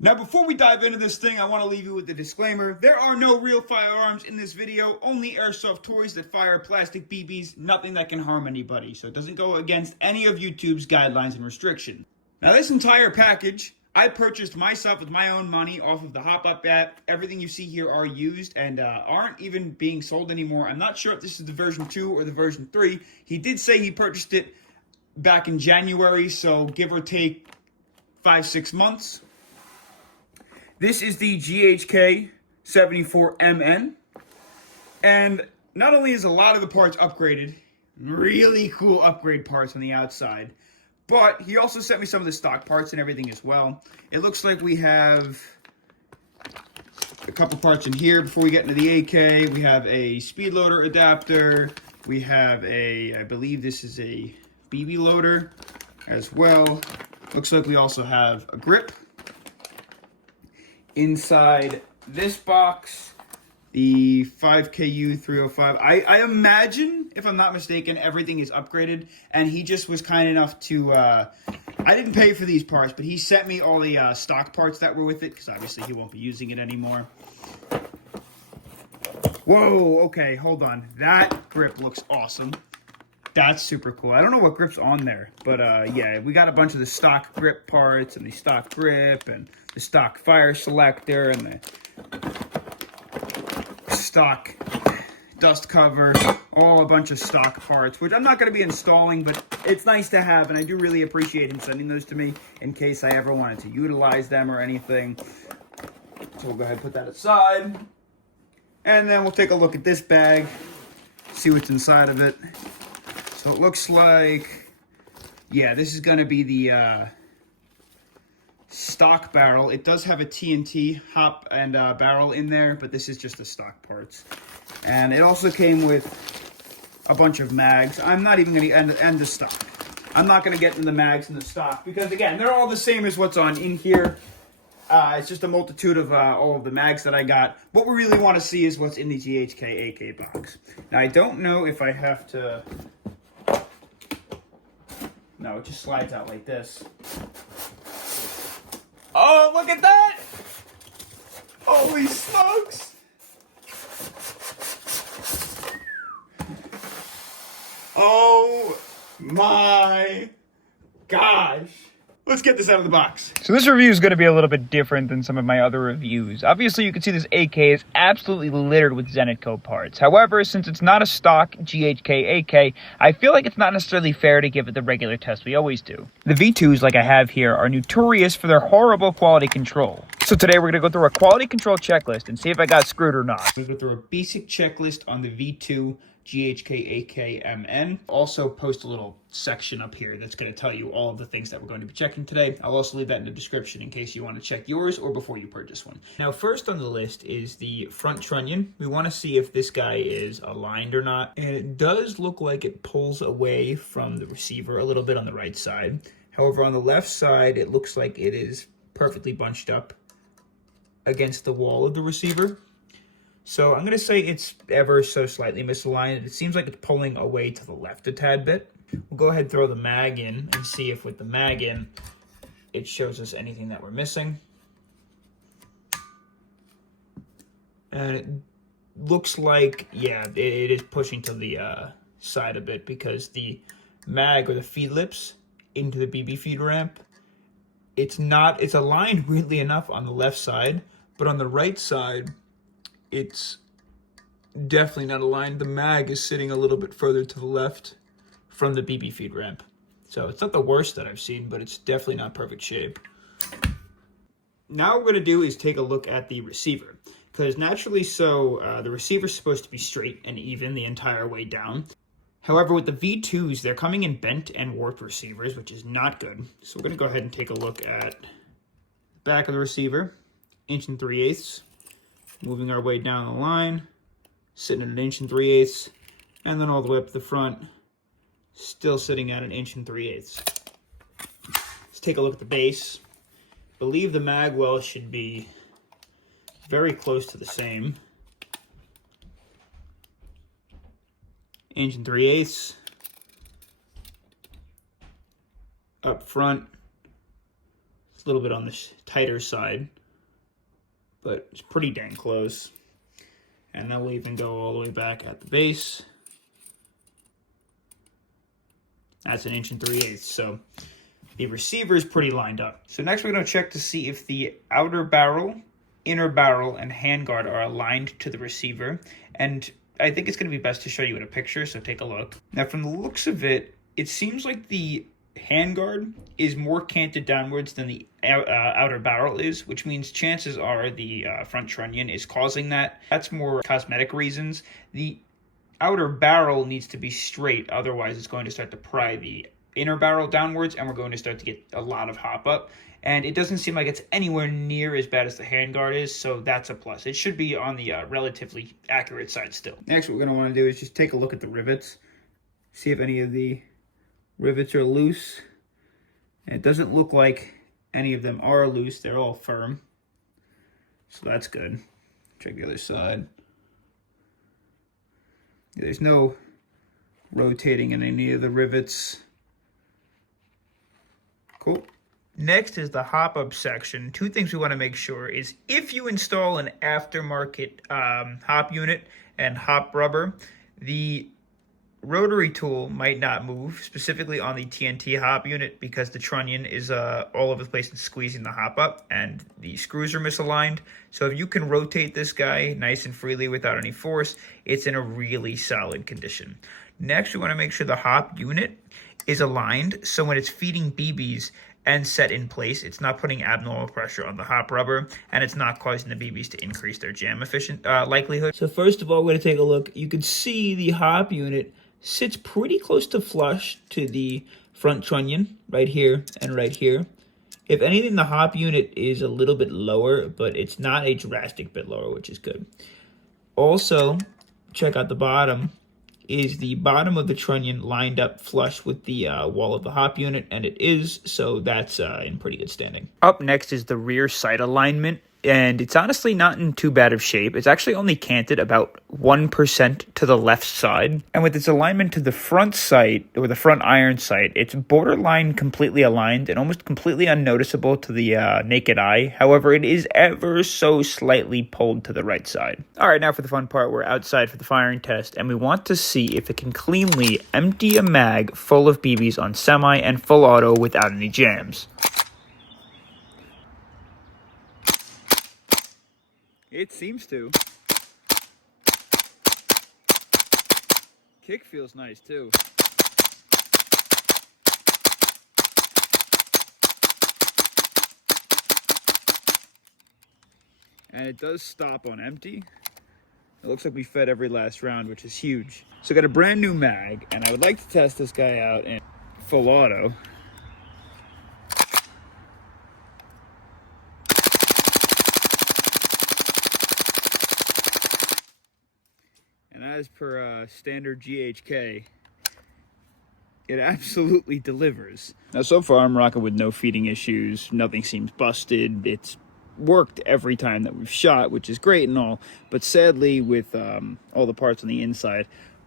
Now, before we dive into this thing, I want to leave you with a disclaimer. There are no real firearms in this video, only airsoft toys that fire plastic BBs, nothing that can harm anybody. So it doesn't go against any of YouTube's guidelines and restrictions. Now, this entire package, I purchased myself with my own money off of the Hop Up app. Everything you see here are used and aren't even being sold anymore. I'm not sure if this is the version 2 or the version 3. He did say he purchased it back in January, so give or take 5-6 months. This is the GHK 74MN, and not only is a lot of the parts upgraded, really cool upgrade parts on the outside, but he also sent me some of the stock parts and everything as well. It looks like we have a couple parts in here before we get into the AK. We have a speed loader adapter. We have I believe this is a BB loader as well. Looks like we also have a grip. Inside this box, the 5KU 305. I imagine, if I'm not mistaken, everything is upgraded, and he just was kind enough to, I didn't pay for these parts, but he sent me all the stock parts that were with it, because obviously he won't be using it anymore. Whoa, okay, hold on. That grip looks awesome. That's super cool. I don't know what grip's on there, but yeah, we got a bunch of the stock grip parts and the stock grip and the stock fire selector and the stock dust cover, all a bunch of stock parts, which I'm not going to be installing, but it's nice to have, and I do really appreciate him sending those to me in case I ever wanted to utilize them or anything. So we'll go ahead and put that aside, and then we'll take a look at this bag, see what's inside of it. So it looks like, yeah, this is going to be the stock barrel. It does have a TNT hop and barrel in there, but this is just the stock parts. And it also came with a bunch of mags. I'm not even going to end the stock. I'm not going to get into the mags and the stock because, again, they're all the same as what's on in here. It's just a multitude of all of the mags that I got. What we really want to see is what's in the GHK AK box. Now, I don't know if I have to... No, it just slides out like this. Oh, look at that! Holy smokes! Oh my gosh. Let's get this out of the box. So this review is going to be a little bit different than some of my other reviews. Obviously, you can see this AK is absolutely littered with Zenitco parts. However, since it's not a stock GHK AK, I feel like it's not necessarily fair to give it the regular test we always do. The V2s, like I have here, are notorious for their horrible quality control. So today we're going to go through a quality control checklist and see if I got screwed or not. We're going to go through a basic checklist on the V2 GHK AK-MN. Also post a little section up here that's going to tell you all of the things that we're going to be checking today. I'll also leave that in the description in case you want to check yours or before you purchase one. Now, first on the list is the front trunnion. We want to see if this guy is aligned or not. And it does look like it pulls away from the receiver a little bit on the right side. However, on the left side, it looks like it is perfectly bunched up against the wall of the receiver. So I'm going to say it's ever so slightly misaligned. It seems like it's pulling away to the left a tad bit. We'll go ahead and throw the mag in and see if with the mag in, it shows us anything that we're missing. And it looks like, yeah, it is pushing to the side a bit because the mag or the feed lips into the BB feed ramp, it's aligned weirdly enough on the left side, but on the right side, it's definitely not aligned. The mag is sitting a little bit further to the left from the BB feed ramp. So it's not the worst that I've seen, but it's definitely not perfect shape. Now what we're going to do is take a look at the receiver. Because naturally the receiver's supposed to be straight and even the entire way down. However, with the V2s, they're coming in bent and warped receivers, which is not good. So we're going to go ahead and take a look at the back of the receiver, 1 3/8. Moving our way down the line, sitting at 1 3/8, and then all the way up to the front, still sitting at 1 3/8. Let's take a look at the base. I believe the mag well should be very close to the same. 1 3/8. Up front, it's a little bit on the tighter side, but it's pretty dang close. And then we'll even go all the way back at the base. That's 1 3/8 inches, so the receiver is pretty lined up. So next we're going to check to see if the outer barrel, inner barrel, and handguard are aligned to the receiver. And I think it's going to be best to show you in a picture, so take a look. Now from the looks of it, it seems like the handguard is more canted downwards than the outer barrel is, which means chances are the front trunnion is causing that. That's more cosmetic reasons. The outer barrel needs to be straight, otherwise it's going to start to pry the inner barrel downwards, and we're going to start to get a lot of hop up. And it doesn't seem like it's anywhere near as bad as the handguard is, so that's a plus. It should be on the relatively accurate side still. Next, what we're going to want to do is just take a look at the rivets, see if any of the rivets are loose. And it doesn't look like any of them are loose. They're all firm, so that's good. Check the other side. There's no rotating in any of the rivets. Cool. Next is the hop-up section. Two things we want to make sure is if you install an aftermarket hop unit and hop rubber, the rotary tool might not move, specifically on the TNT hop unit, because the trunnion is all over the place and squeezing the hop up, and the screws are misaligned. So if you can rotate this guy nice and freely without any force, it's in a really solid condition. Next, we want to make sure the hop unit is aligned, so when it's feeding BBs and set in place, it's not putting abnormal pressure on the hop rubber, and it's not causing the BBs to increase their jam efficient likelihood. So first of all, we're going to take a look. You can see the hop unit sits pretty close to flush to the front trunnion, right here and right here. If anything, the hop unit is a little bit lower, but it's not a drastic bit lower, which is good. Also, check out the bottom. Is the bottom of the trunnion lined up flush with the wall of the hop unit? And it is, so that's in pretty good standing. Up next is the rear sight alignment, and it's honestly not in too bad of shape. It's actually only canted about 1% to the left side. And with its alignment to the front sight, or the front iron sight, it's borderline completely aligned and almost completely unnoticeable to the naked eye. However, it is ever so slightly pulled to the right side. All right, now for the fun part, we're outside for the firing test, and we want to see if it can cleanly empty a mag full of BBs on semi and full auto without any jams. It seems to. Kick feels nice too. And it does stop on empty. It looks like we fed every last round, which is huge. So I got a brand new mag, and I would like to test this guy out in full auto. And as per standard GHK, it absolutely delivers. Now, so far, I'm rocking with no feeding issues. Nothing seems busted. It's worked every time that we've shot, which is great and all. But sadly, with all the parts on the inside,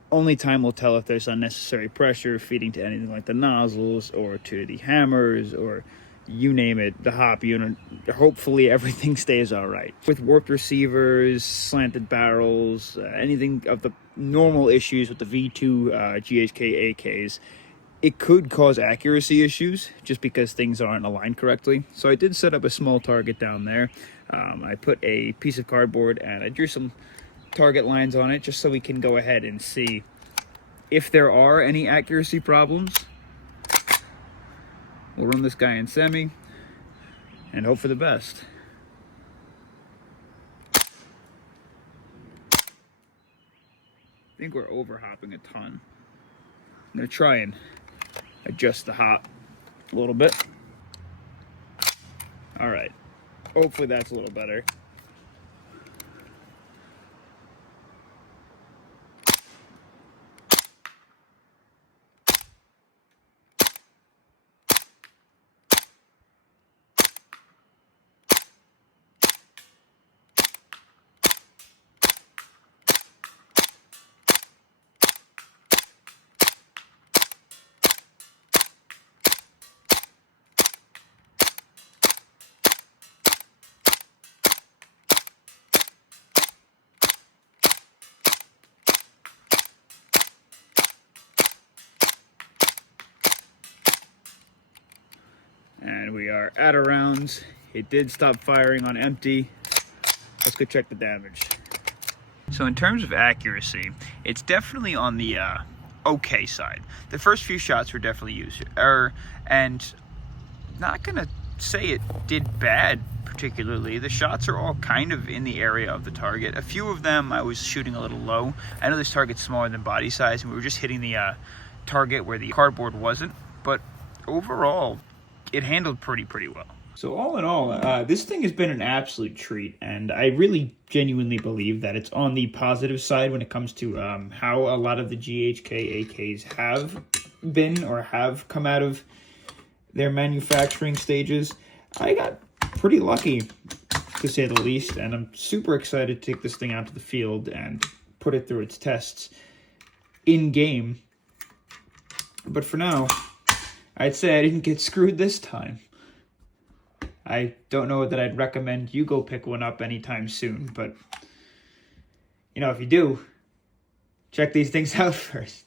only time will tell if there's unnecessary pressure feeding to anything like the nozzles or to the hammers or you name it, the hop unit. Hopefully everything stays all right. With warped receivers, slanted barrels, anything of the normal issues with the V2 GHK AKs, it could cause accuracy issues just because things aren't aligned correctly. So I did set up a small target down there. I put a piece of cardboard and I drew some target lines on it just so we can go ahead and see if there are any accuracy problems. We'll run this guy in semi and hope for the best. I think we're over hopping a ton. I'm gonna try and adjust the hop a little bit. All right, hopefully that's a little better. And we are out of rounds. It did stop firing on empty. Let's go check the damage. So in terms of accuracy, it's definitely on the okay side. The first few shots were definitely used, and not gonna say it did bad particularly. The shots are all kind of in the area of the target. A few of them I was shooting a little low. I know this target's smaller than body size, and we were just hitting the target where the cardboard wasn't, but overall it handled pretty well. So all in all, this thing has been an absolute treat, and I really genuinely believe that it's on the positive side when it comes to how a lot of the GHK AKs have been or have come out of their manufacturing stages. I got pretty lucky, to say the least, and I'm super excited to take this thing out to the field and put it through its tests in-game. But for now, I'd say I didn't get screwed this time. I don't know that I'd recommend you go pick one up anytime soon, but, you know, if you do, check these things out first.